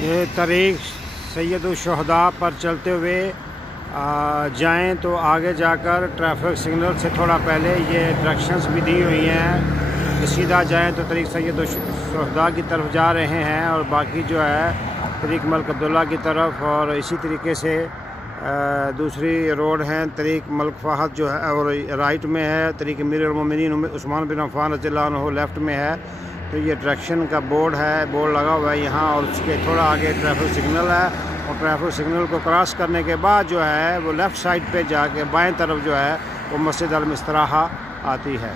یہ طریق سید الشہداء پر چلتے ہوئے جائیں تو آگے جا کر ٹریفک سگنل سے تھوڑا پہلے یہ ڈائریکشنز بھی دی ہوئی ہیں، سیدھا جائیں تو طریق سید الشہداء کی طرف جا رہے ہیں، اور باقی جو ہے طریق ملک عبداللہ کی طرف، اور اسی طریقے سے دوسری روڈ ہیں طریق ملک فہد جو ہے اور رائٹ میں ہے، طریق امیر المومنین عثمان بن عفان رضی اللہ عنہ لیفٹ میں ہے۔ تو یہ ڈائریکشن کا بورڈ لگا ہوا ہے یہاں، اور اس کے تھوڑا آگے ٹریفک سگنل ہے، اور ٹریفک سگنل کو کراس کرنے کے بعد جو ہے وہ لیفٹ سائڈ پہ جا کے بائیں طرف جو ہے وہ مسجد المستراحہ آتی ہے۔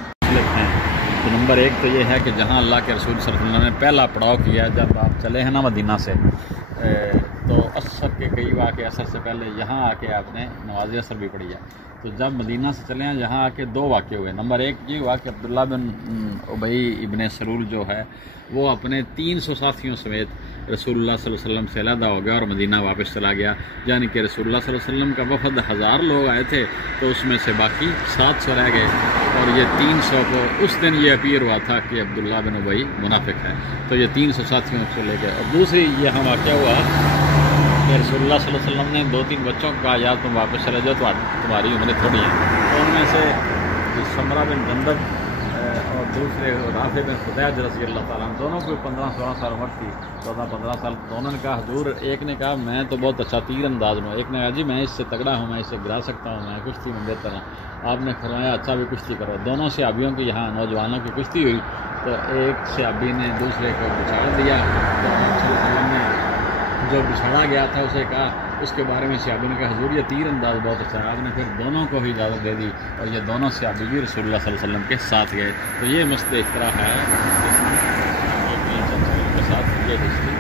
تو نمبر ایک تو یہ ہے کہ جہاں اللہ کے رسول صلی اللہ علیہ وسلم نے پہلا پڑاؤ کیا جب آپ چلے ہیں نا مدینہ سے، تو عصر کے قریب آ کے عصر سے پہلے یہاں آ کے آپ نے نماز عصر بھی پڑھی ہے۔ تو جب مدینہ سے چلے ہیں یہاں آ کے دو واقعے ہوئے۔ نمبر ایک یہ ہوا کہ عبداللہ بن ابی ابن سلول جو ہے وہ اپنے 300 ساتھیوں سمیت رسول اللہ صلی اللہ علیہ وسلم سے علیحدہ ہو گیا اور مدینہ واپس چلا گیا، یعنی کہ رسول اللہ صلی اللہ علیہ وسلم کا وفد 1000 لوگ آئے تھے، تو اس میں سے باقی 700 رہ گئے، اور یہ 300 کو اس دن یہ اپیئر ہوا تھا کہ عبداللہ بن ابی منافق ہے، تو یہ 300 ساتھیوں کو لے گئے۔ اور دوسری یہاں واقعہ ہوا کہ رسول اللہ صلی اللہ علیہ وسلم نے 2-3 بچوں کو کہا یا تم واپس چلے جاؤ، تمہاری عمریں تھوڑی ہیں، تو ان میں سے سمرہ بن جندب اور دوسرے رافع بن خدیج رضی اللہ تعالیٰ عنہ، دونوں کو 15-16 سال عمر تھی، 14-15 سال، دونوں نے کہا حضور، ایک نے کہا میں تو بہت اچھا تیر انداز ہوں، ایک نے کہا جی میں اس سے تگڑا ہوں، میں اسے گرا سکتا ہوں، میں کشتی میں بہتر ہوں۔ آپ نے فرمایا اچھا بھی کشتی کرو۔ دونوں صحابیوں کی یہاں نوجوانوں کی کشتی ہوئی، تو ایک صحابی نے دوسرے کو بچھاڑ دیا، تو صلی اللہ علیہ وسلم نے جو بچھاڑا گیا تھا اسے کہا، اس کے بارے میں صحابی نے کہا حضور یہ تیر انداز بہت اچھا ہے۔ آپ نے پھر دونوں کو ہی اجازت دے دی، اور یہ دونوں صحابی بھی رسول اللہ صلی اللہ علیہ وسلم کے ساتھ گئے۔ تو یہ مسئلہ اس طرح ہے کے ساتھ یہ ہسٹری